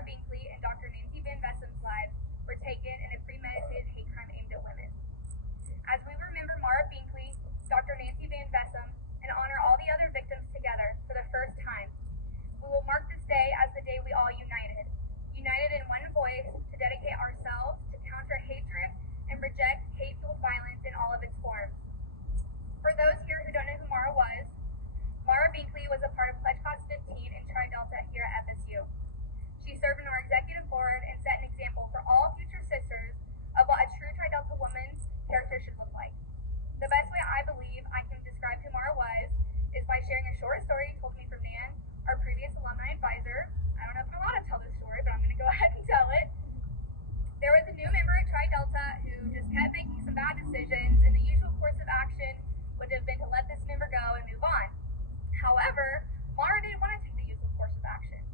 Maura Binkley and Dr. Nancy Van Vessem's lives were taken in a premeditated hate crime aimed at women. As we remember Maura Binkley, Dr. Nancy Van Vessem, and honor all the other victims together for the first time, we will mark this day as the day we all united in one voice to dedicate ourselves to counter hatred and reject hate-fueled violence in all of its forms. For those here who don't know who Maura was, Maura Binkley was a part of Pledge Class 15 in Tri-Delta here at FSU. She served in our executive board and set an example for all future sisters of what a true Tri-Delta woman's character should look like. The best way I believe I can describe who Maura was is by sharing a short story told me from Nan, our previous alumni advisor. I don't know if I'm allowed to tell this story, but I'm going to go ahead and tell it. There was a new member at Tri-Delta who just kept making some bad decisions, and the usual course of action would have been to let this member go and move on. However, Maura didn't want to take the usual course of action.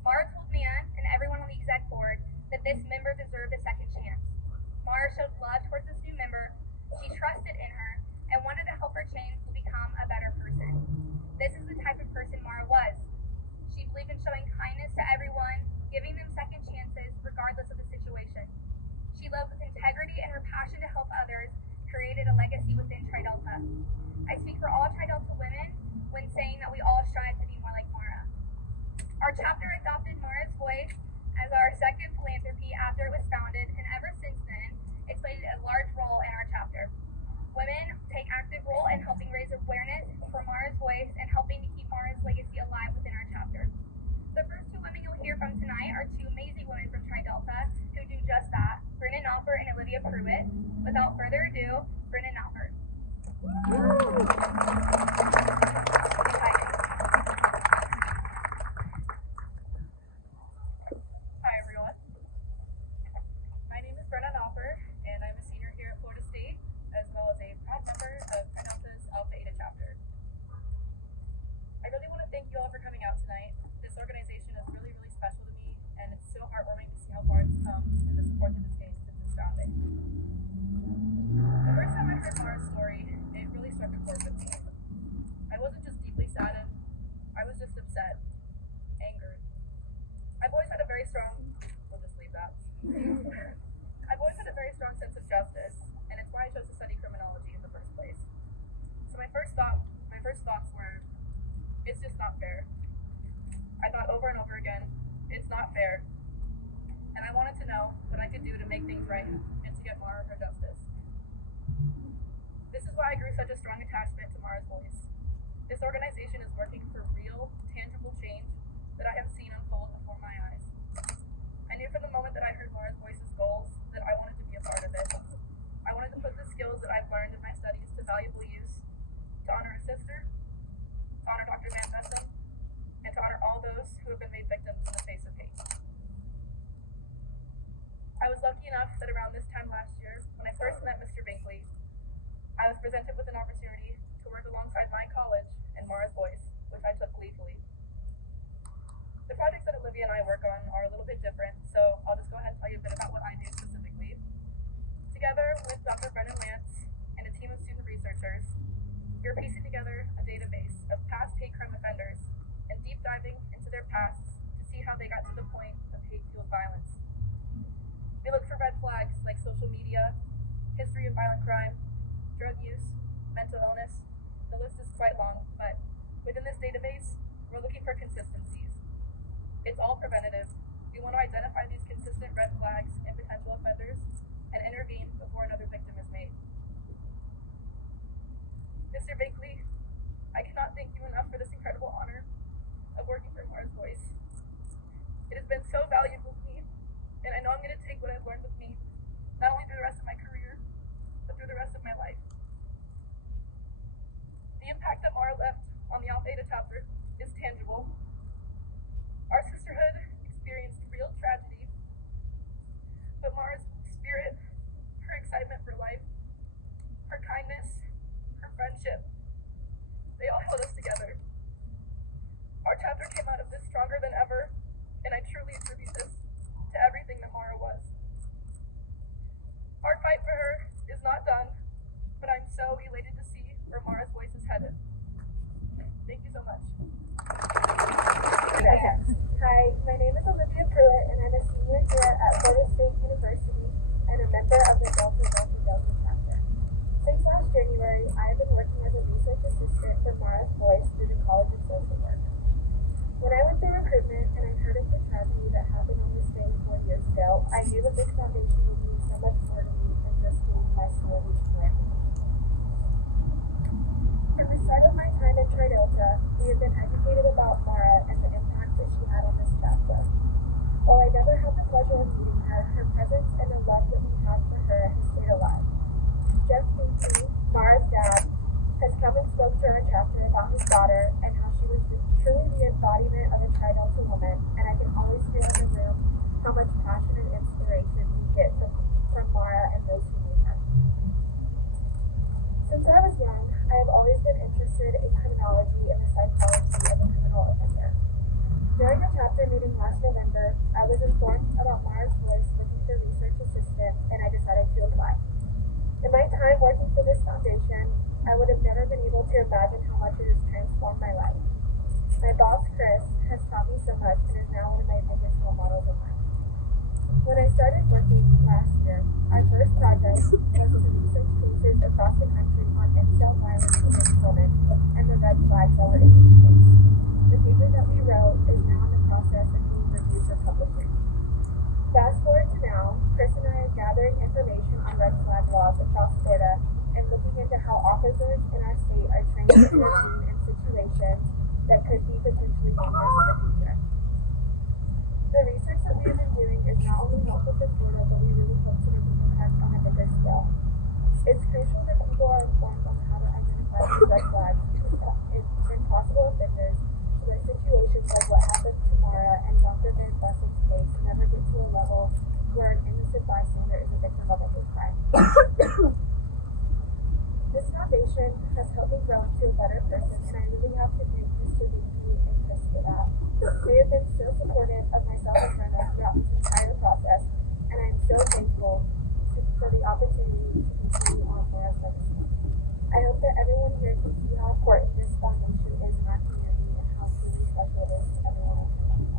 Maura told Nan and everyone on the exec board that this member deserved a second chance. Maura showed love towards this new member, she trusted in her, and wanted to help her change to become a better person. This is the type of person Maura was. She believed in showing kindness to everyone, giving them second chances regardless of the situation. She loved with integrity, and her passion to help others created a legacy within Tri-Delta. I speak for all Tri-Delta women when saying that we all strive to be more like Maura. Our chapter adopted Maura's voice as our second philanthropy after it was founded, and ever since then, it's played a large role in our chapter. Women take active role in helping raise awareness for Maura's voice and helping to keep Maura's legacy alive within our chapter. The first two women you'll hear from tonight are two amazing women from Tri-Delta who do just that, Brennan Alpert and Olivia Pruitt. Without further ado, Brennan Alpert. Hi everyone. My name is Brennan Alpert, and I'm a senior here at Florida State, as well as a proud member of Tri-Delta's Alpha Eta chapter. I really want to thank you all for coming out tonight. This organization is really, really special to me, and it's so heartwarming to see how far it's come and the support that it's gained since its founding. The first time I heard Maura's story, it really struck a chord with me. I wasn't just deeply saddened, I was just upset, angered. I've always had a very strong, we'll just leave that. I've always had a very strong sense of justice, and it's why I chose to study criminology in the first place. So my first thoughts were, it's just not fair. I thought over and over again, it's not fair. And I wanted to know what I could do to make things right and to get Maura her justice. This is why I grew such a strong attachment to Maura's voice. This organization is working for real, tangible change that I have seen unfold before my eyes. I knew from the moment that I heard Maura's voice's goals that I wanted to be a part of it. I wanted to put the skills that I've learned in my studies to valuable use, to honor a sister, to honor Dr. Van Vessem, and to honor all those who have been made victims in the face of hate. I was lucky enough that around this time last year, when I first met Mr. Binkley, I was presented with an opportunity to work alongside my college and Maura's voice, which I took gleefully. The projects that Olivia and I work on are a little bit different, so I'll just go ahead and tell you a bit about what I do specifically. Together with Dr. Brennan Lance and a team of student researchers, we're piecing together a database of past hate crime offenders and deep diving into their pasts to see how they got to the point of hate-fueled violence. We look for red flags like social media, history of violent crime, drug use, mental illness. The list is quite long, but within this database, we're looking for consistencies. It's all preventative. We want to identify these consistent red flags in potential offenders and intervene before another victim is made. Mr. Binkley, I cannot thank you enough for this incredible honor of working for Maura's voice. It has been so valuable to me, and I know I'm going to take what I've learned with me, not only through the rest of my career, but through the rest of my life. The impact that Maura left on the Alpha Eta chapter is tangible. Our sisterhood experienced real tragedy, but Maura's spirit, her excitement for life, her kindness, her friendship, they all held us together. Our chapter came out of this stronger than ever, and I truly attribute this to everything that Maura was. Our fight for her is not done, but I'm so elated to see where Maura's voice is headed. Thank you so much. Hi, my name is Olivia Pruitt. for Maura's Voice through the College of Social Work. When I went through recruitment and I heard of the tragedy that happened on this day 4 years ago, I knew that this foundation would mean so much more to me than just being my sorority friend. From the start of my time at Tri Delta, we have been educated about Maura and the impact that she had on this chapter. While I never had the pleasure of meeting her, her presence and the love that we had for her has stayed alive. Jeff Binkley, Maura's dad, has come and spoke to our chapter about his daughter and how she was truly the embodiment of a Tri Delta woman, and I can always feel in the room how much passion and inspiration we get from Maura and those who meet her. Since I was young, I have always been interested in criminology and the psychology of a criminal offender. During a chapter meeting last November, I was informed about Maura's Voice looking for research assistant, and I decided to apply. In my time working for this foundation, I would have never been able to imagine how much it has transformed my life. My boss, Chris, has taught me so much and is now one of my biggest role models in life. When I started working last year, our first project was to research cases across the country on incel violence against women and the red flags that were in each case. The paper that we wrote is now in the process of being reviewed for publishing. Fast forward to now, Chris and I are gathering information on red flag laws across Florida and looking into how officers in our state are trained to intervene in situations that could be potentially dangerous in the future. The research that we have been doing is not only helpful for Florida, but we really hope to make an impact on a bigger scale. It's crucial that people are informed on how to identify these red flags and possible offenders so that situations like what happened to Maura and Dr. Van Bessem's case never get to a level where an innocent bystander is a victim of a hate crime. This foundation has helped me grow into a better person, and I really have to thank Mr. Binkley and Chris for that. They have been so supportive of myself and Brenna throughout this entire process, and I'm so thankful for the opportunity to continue on Maura's legacy. I hope that everyone here can see how important this foundation is in our community and how truly special it is to everyone in Tallahassee.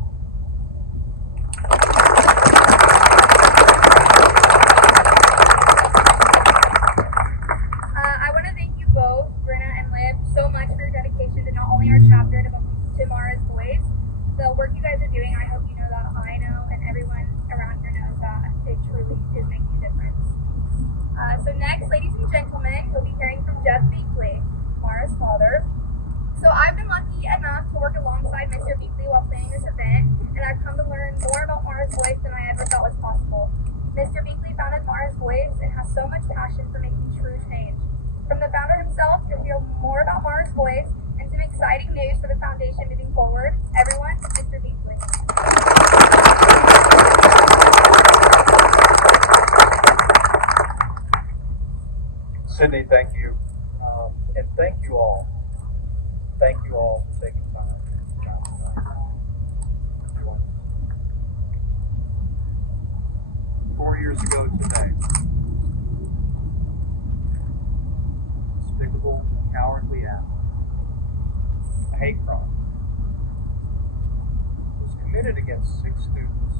I want to thank you both, Brenna and Liv, so much for your dedication to not only our chapter, to Maura's Voice. The work you guys are doing, I hope you know that I know and everyone around here knows that it truly is making a difference. So next, ladies and gentlemen, you'll be hearing from Jeff Binkley, Maura's father. So I've been lucky enough to work alongside Mr. Binkley while planning this event, and I've come to learn more about Maura's Voice than I ever thought was possible. Mr. Binkley founded Maura's Voice and has so much passion for making true change. From the founder himself, you'll hear more about Maura's Voice and some exciting news for the foundation moving forward. Everyone, Mr. Binkley. Sydney, thank you. And thank you all. Thank you all for taking time to join us. 4 years ago today, despicable, cowardly act, a hate crime, was committed against 6 students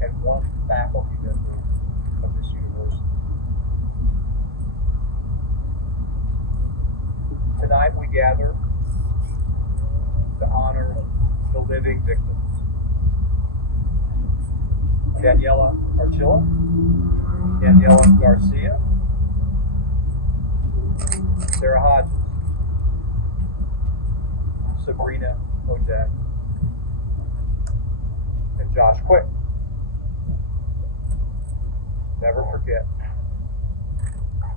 and 1 faculty member of this university. Tonight we gather to honor the living victims. Daniela Archilla, Daniela Garcia, Sarah Hodges, Sabrina Odette, and Josh Quick. Never forget,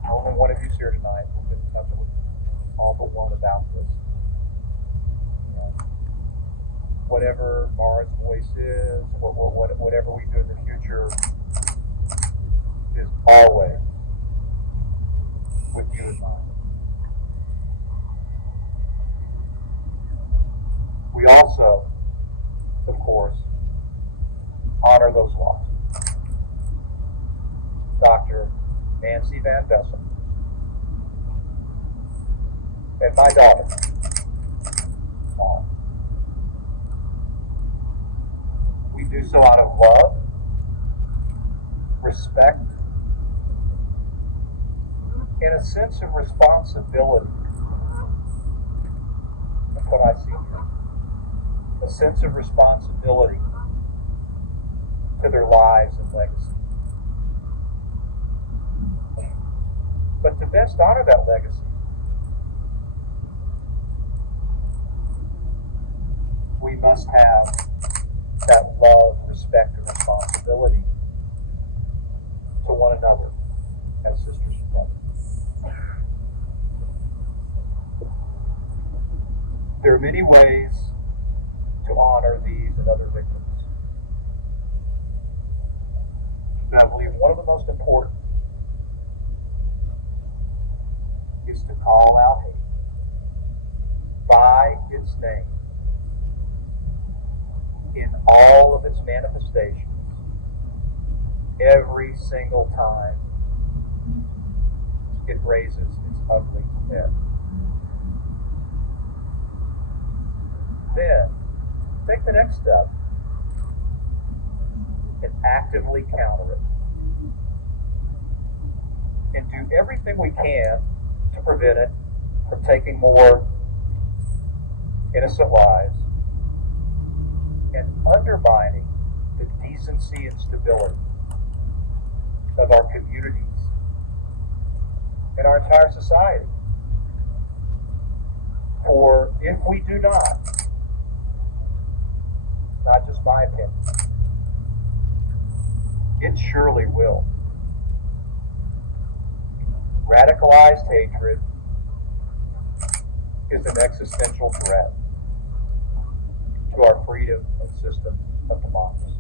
only one of you's here tonight. We've been in touch with all but one about this. Whatever Maura's Voice is, whatever we do in the future, is always with you in mind. We also, of course, honor those lost. Dr. Nancy Van Bessem and my daughter, Maura. We do so out of love, respect, and a sense of responsibility what I see here. A sense of responsibility to their lives and legacy. But to best honor that legacy, we must have that love, respect, and responsibility to one another as sisters and brothers. There are many ways to honor these and other victims. And I believe one of the most important is to call out hate by its name in all of its manifestations every single time it raises its ugly head. Then, take the next step and actively counter it. And do everything we can to prevent it from taking more innocent lives and undermining the decency and stability of our communities and our entire society. For if we do not just my opinion, it surely will. Radicalized hatred is an existential threat to our freedom and system of democracy.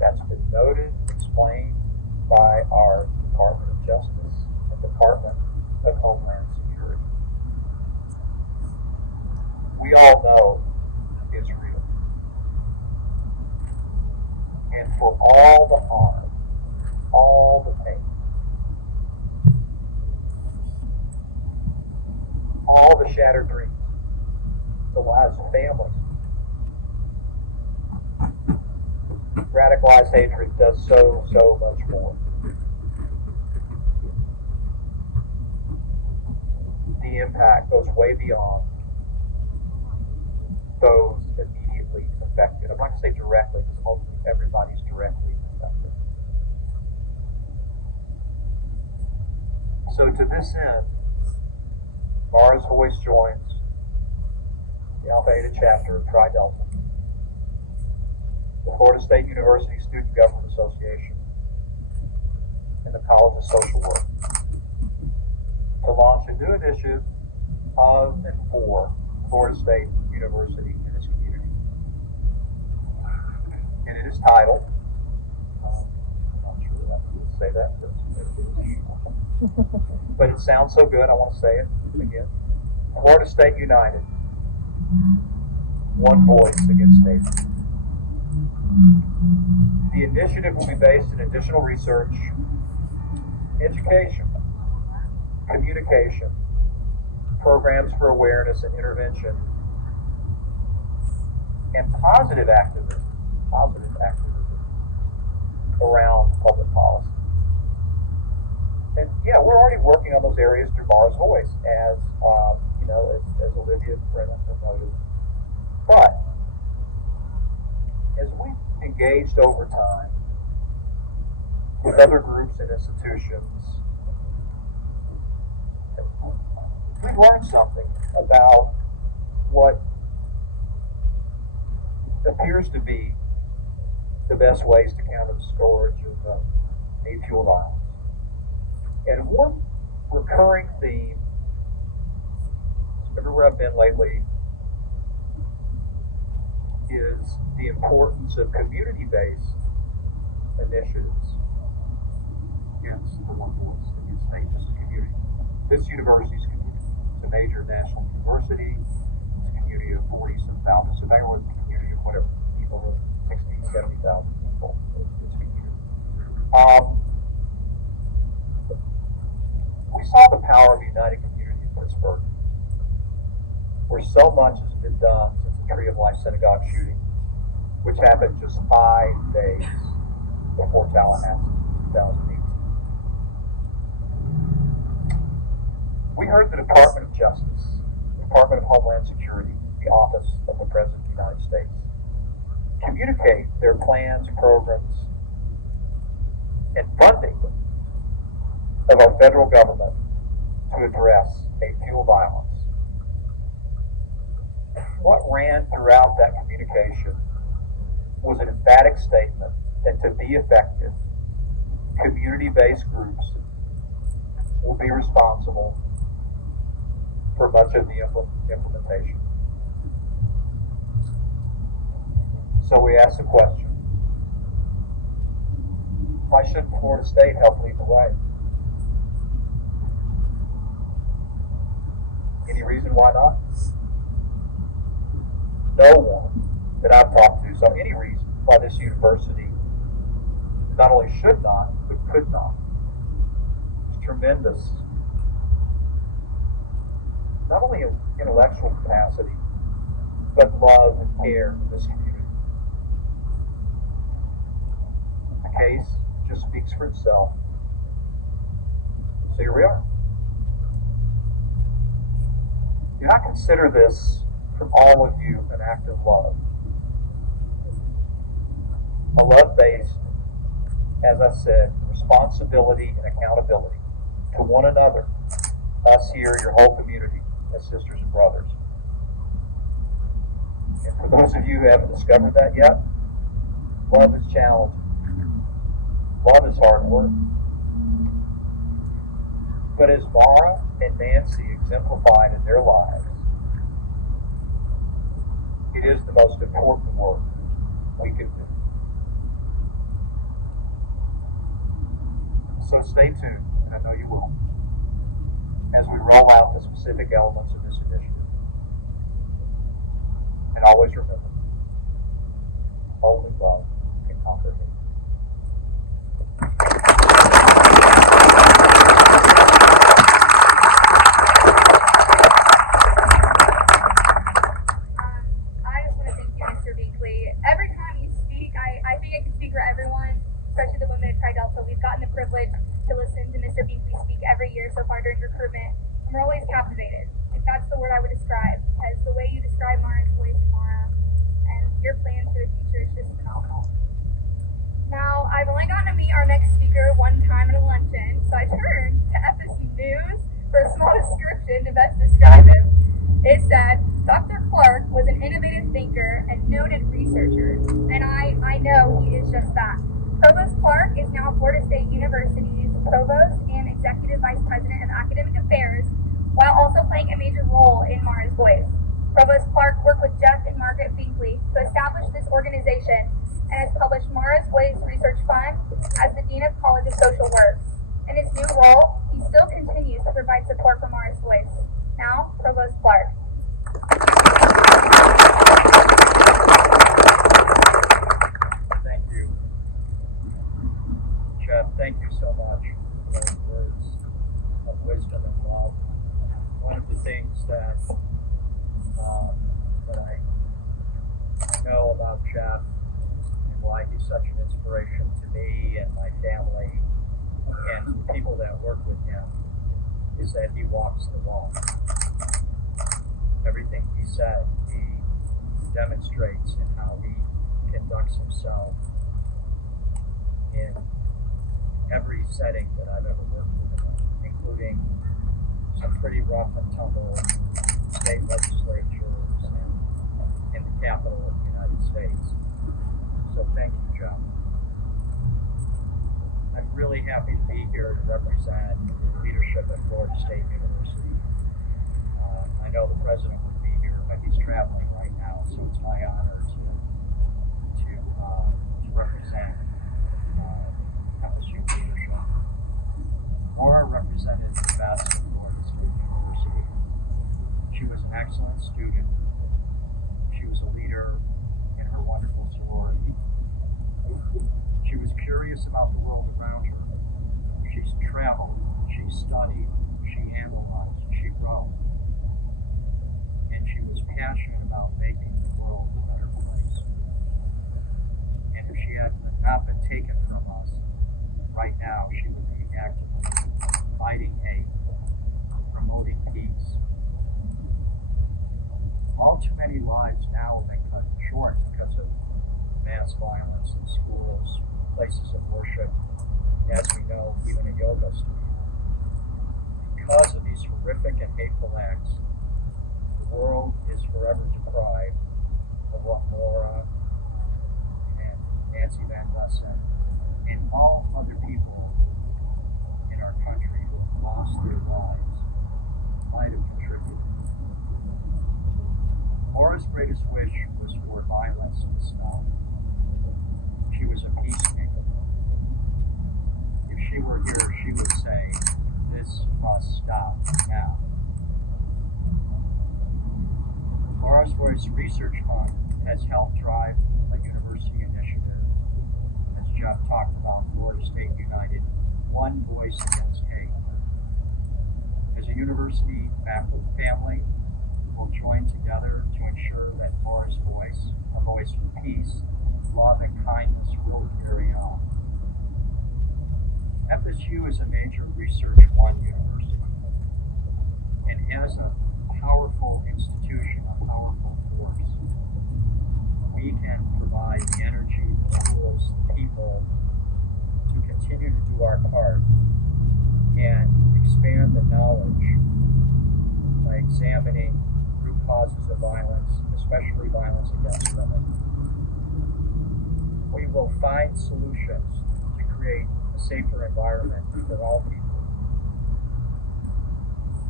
That's been noted, explained by our Department of Justice and Department of Homeland Security. We all know it's real. And for all the harm, all the pain, all the shattered dreams, the lives of families, radicalized hatred does so much more. The impact goes way beyond those immediately affected. I'm not going to say directly, because hopefully everybody's directly affected. So to this end, Maura's voice joins the Alpha Eta chapter of Tri Delta, the Florida State University Student Government Association, and the College of Social Work to launch a new initiative of and for Florida State University and its community. And it is titled, I'm not sure that I would say that, but it sounds so good, I want to say it again. Florida State United, one voice against hate. The initiative will be based in additional research, education, communication, programs for awareness and intervention, and positive activism around public policy. And yeah, we're already working on those areas through Maura's voice, as as Olivia and Brenna have noted. But as we've engaged over time with other groups and institutions, we've learned something about what appears to be the best ways to counter the scourge of hate-fueled violence. And one recurring theme, everywhere I've been lately, is the importance of community-based initiatives against the one voice, against hate, just a community. This university's community. It's a major national university. It's a community of 40-some thousand. So they were a community of whatever, people of 60,000, 70,000 people. It's a community. We saw the power of a united community in Pittsburgh, where so much has been done since the Tree of Life Synagogue shooting, which happened just 5 days before Tallahassee in 2018. We heard the Department of Justice, the Department of Homeland Security, the Office of the President of the United States, communicate their plans, programs, and funding of our federal government to address hate fuel violence. What ran throughout that communication was an emphatic statement that to be effective, community-based groups will be responsible for much of the implementation. So we ask the question, why shouldn't Florida State help lead the way? Any reason why not? No one that I've talked to saw any reason why this university not only should not, but could not. It's tremendous, not only in intellectual capacity, but love and care in this community. The case just speaks for itself. So here we are. Do not consider this from all of you an act of love. A love based, as I said, responsibility and accountability to one another, us here, your whole community, as sisters and brothers. And for those of you who haven't discovered that yet, love is challenging. Love is hard work. But as Maura and Nancy exemplified in their lives, it is the most important work we can do. So stay tuned, and I know you will, as we roll out the specific elements of this initiative. And always remember, only love can conquer hate. Every time you speak, I think I can speak for everyone, especially the women at Tri-Delta. We've gotten the privilege to listen to Mr. Binkley speak every year so far during recruitment, and we're always captivated. If that's the word I would describe, as the way you describe Maura's voice and Maura, and your plans for the future is just phenomenal. Now, I've only gotten to meet our next speaker one time at a luncheon, so I turned to FSU News for a small description to best describe him. It said, Dr. Clark was an innovative thinker and noted researcher, and I know he is just that. Provost Clark is now Florida State University's Provost and Executive Vice President of Academic Affairs, while also playing a major role in Maura's Voice. Provost Clark worked with Jeff and Margaret Binkley to establish this organization and has published Maura's Voice Research Fund as the Dean of College of Social Work. In his new role, he still continues to provide support for Maura's Voice. Now, Provost Clark. Thank you. Jeff, thank you so much for those words of wisdom and love. One of the things that I know about Jeff and why he's such an inspiration to me and my family and the people that work with him is that he walks the walk. Everything he said, he demonstrates in how he conducts himself in every setting that I've ever worked with him in, including some pretty rough and tumble state legislatures and in the capital of the United States. So thank you, Jeff. I'm really happy to be here to represent the leadership at Florida State University. I know the president would be here, but he's traveling right now, so it's my honor to represent FSU leadership. Maura represented the best of Florida State University. She was an excellent student. She was a leader in her wonderful sorority. She was curious about the world around her. She's traveled, she studied, she analyzed, she wrote. And she was passionate about making the world a better place. And if she had not been taken from us, right now she would be actively fighting hate, promoting peace, too many lives now have been cut short because of mass violence in schools, places of worship, as we know, even a yoga studio. Because of these horrific and hateful acts, the world is forever deprived of what Maura and Nancy Van Vessen and all other people in our country who have lost their lives might have contributed. Maura's greatest wish was for violence to stop. She was a peacemaker. If she were here, she would say, "This must stop now." Maura's Voice Research Fund has helped drive a university initiative, as Jeff talked about, Florida State United, One Voice Against Hate. As a university family, will join together to ensure that Maura's voice, a voice for peace, love, and kindness, will carry on. FSU is a major Research One university, and as a powerful institution, a powerful force, we can provide the energy, the tools, the people to continue to do our part and expand the knowledge by examining root causes of violence, especially violence against women. We will find solutions to create a safer environment for all people.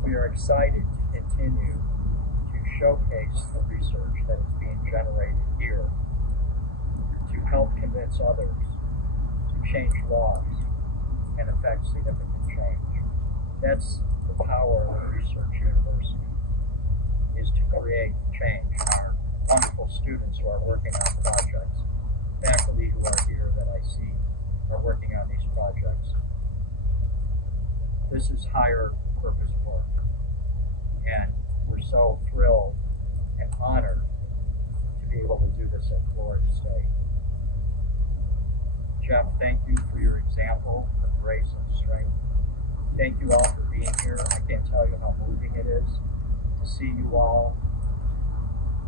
We are excited to continue to showcase the research that is being generated here to help convince others to change laws and affect significant change. That's the power of a research university, is to create change. Our wonderful students who are working on projects, faculty who are here that I see are working on these projects. This is higher purpose work, and we're so thrilled and honored to be able to do this at Florida State. Jeff, thank you for your example of grace and strength. Thank you all for being here. I can't tell you how moving it is to see you all,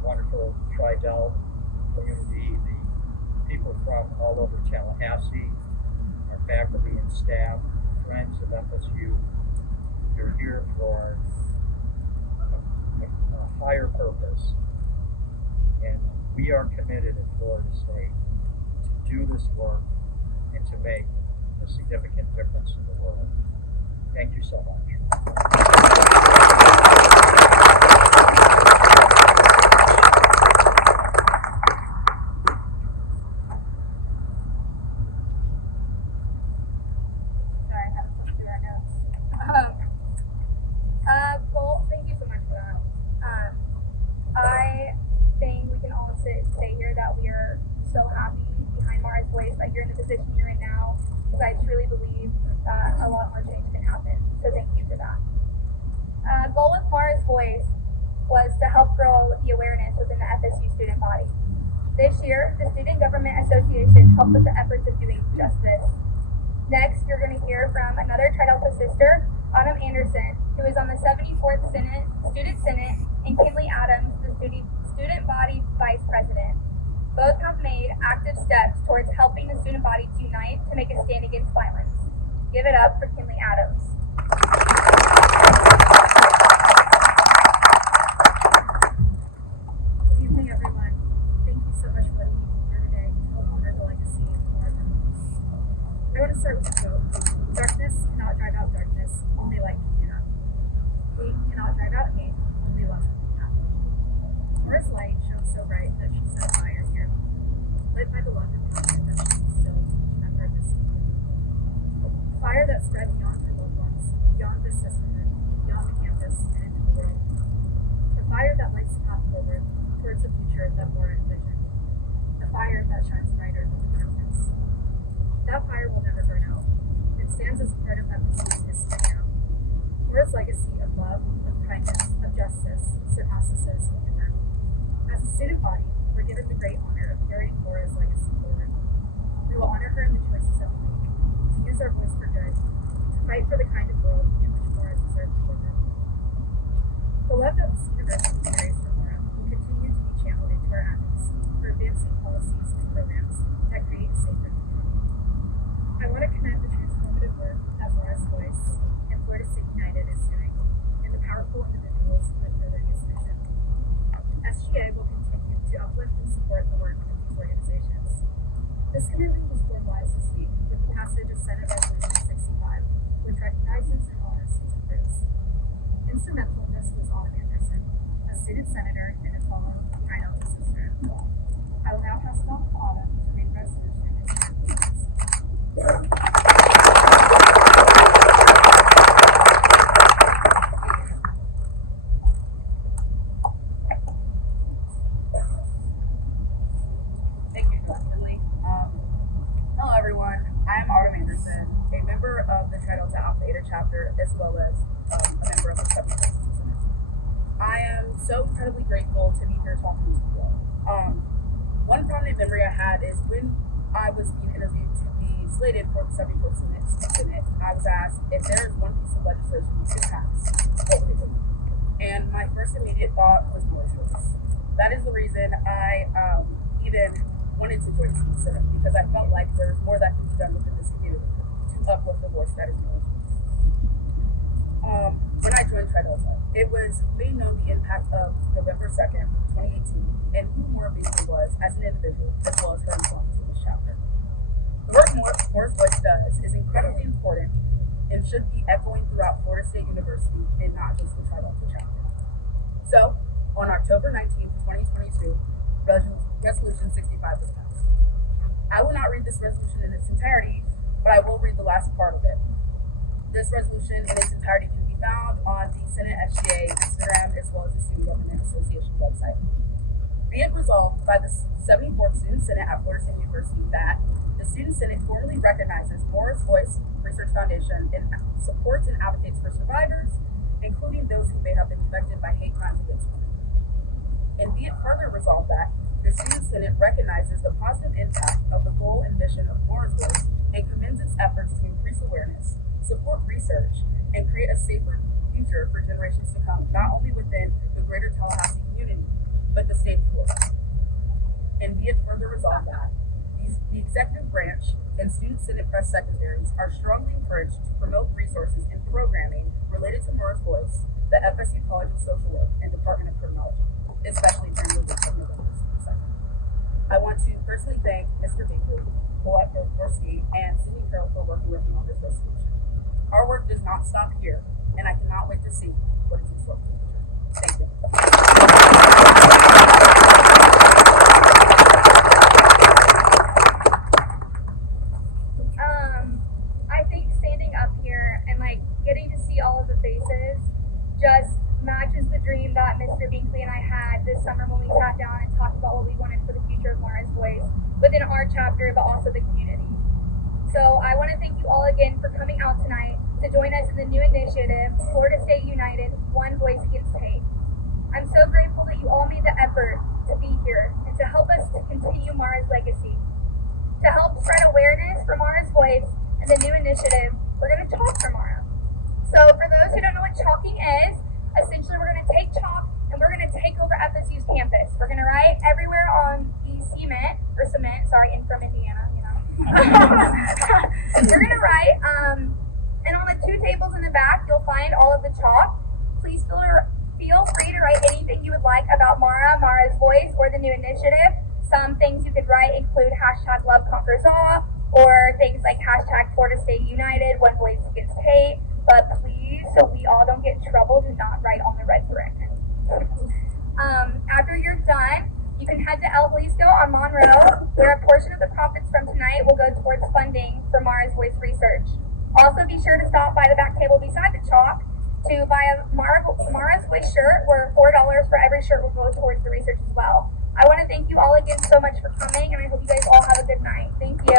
wonderful Tri-Delt community, the people from all over Tallahassee, our faculty and staff, friends of FSU. You're here for a higher purpose, and we are committed at Florida State to do this work and to make a significant difference in the world. Thank you so much. Well, thank you so much for that. I think we can all say here that we are so happy behind Maura's Voice that you're in the position you're in now, because I truly believe that a lot more change can happen. So thank you for that. Goal with Maura's Voice was to help grow the awareness within the FSU student body. This year, the Student Government Association helped with the efforts of doing just this. Next, you're going to hear from another Tri-Delta sister, Autumn Anderson, who is on the 74th Student Senate, and Kinley Adams, the student body vice president. Both have made active steps towards helping the student body to unite to make a stand against violence. Give it up for Kinley Adams. Good evening, everyone. Thank you so much for letting me be here today to help honor the legacy of our members. I want to start with a quote. Darkness cannot drive out darkness, only light can do that. Hate cannot drive out hate, only love can do that. Maura's light shone so bright that she set fire here, lit by the love and passion that she instilled in each member of this community. A fire that spread beyond her loved ones, beyond this sisterhood, beyond the campus, and into the world. A fire that lights the path forward towards the future that Maura envisioned. A fire that shines brighter than the darkness. That fire will never burn out. It stands as part of FSU's history now. Maura's legacy of love, of kindness, of justice surpasses humor. As a student body, we're given the great honor of carrying Maura's legacy forward. We will honor her in the choices that we make, to use our voice for good, to fight for the kind of world in which Maura deserves to live in. The love that this university carries for Maura will continue our advocacy for advancing policies and programs that create a safer community. I want to commend the transformative work that Maura's Voice and Florida State United is doing, and the powerful individuals who are furthering this mission. SGA will continue to uplift and support the work of these organizations. This commitment was formalized this week with the passage of Senate Resolution 65, which recognizes and honors these groups. Instrumental in this was Autumn Anderson, a student senator and a fellow Pine Alpha sister. I will now pass it off to Autumn to read the resolution and share thoughts. Thank you, Dr. Lee. Hello, everyone. I'm Maura Anderson, a member of the Tallahassee Alpha Eta chapter, as well as a member of the 7th Senate. I am so incredibly grateful to be here talking to you all. One prominent memory I had is when I was being interviewed to be slated for the 74th Senate, I was asked if there is one piece of legislation we could pass, what would it be? And my first immediate thought was Maura's Voice. That is the reason I even wanted to join the Senate, because I felt like there's more that can be done within this community to uplift the voice that is Maura's Voice. When I joined Tallahassee, it was made known the impact of November 2nd, 2018, and who Maura Binkley was as an individual, as well as her influence in this chapter. The work Maura's Voice does is incredibly important and should be echoing throughout Florida State University and not just the Tallahassee chapter. So, on October 19th, 2022, Resolution 65 was passed. I will not read this resolution in its entirety, but I will read the last part of it. This resolution in its entirety can be found on the Senate SGA Instagram as well as the Student Government Association website. Be it resolved by the 74th Student Senate at Florida State University that the Student Senate formally recognizes Maura's Voice Research Foundation and supports and advocates for survivors, including those who may have been affected by hate crimes against women. And be it further resolved that the Student Senate recognizes the positive impact of the goal and mission of Maura's Voice and commends its efforts to increase awareness, support research, and create a safer future for generations to come, not only within the greater Tallahassee community, but the state of Florida. And be it further resolved that the executive branch and Student Senate press secretaries are strongly encouraged to promote resources and programming related to Maura's Voice, the FSU College of Social Work, and Department of Criminology, especially during the week of November 2nd. I want to personally thank Mr. Binkley, Colette Gorski, and Sydney Carroll for working with me on this resolution. Our work does not stop here, and I cannot wait to see what is in store for the future. Thank you. I think standing up here and getting to see all of the faces just matches the dream that Mr. Binkley and I had this summer when we sat down and talked about what we wanted for the future of Maura's Voice within our chapter, but also the community. So I want to thank you all again for coming out tonight to join us in the new initiative, Florida State United, One Voice Against Hate. I'm so grateful that you all made the effort to be here and to help us to continue Maura's legacy. To help spread awareness for Maura's Voice and the new initiative, we're going to talk for Maura. So for those who don't know what chalking is, essentially we're going to take chalk and we're going to take over FSU's campus. We're going to write everywhere on the cement, I'm from Indiana, you know. We're going to write, and on the 2 tables in the back, you'll find all of the chalk. Please feel free to write anything you would like about Maura, Maura's Voice, or the new initiative. Some things you could write include hashtag Love Conquers All, or things like hashtag Florida State United, One Voice Against Hate. But please, so we all don't get in trouble, do not write on the red brick. After you're done, you can head to El Jalisco on Monroe, where a portion of the profits from tonight will go towards funding for Maura's Voice research. Also, be sure to stop by the back table beside the chalk to buy a Maura's Voice shirt, where $4 for every shirt will go towards the research as well. I want to thank you all again so much for coming, and I hope you guys all have a good night. Thank you.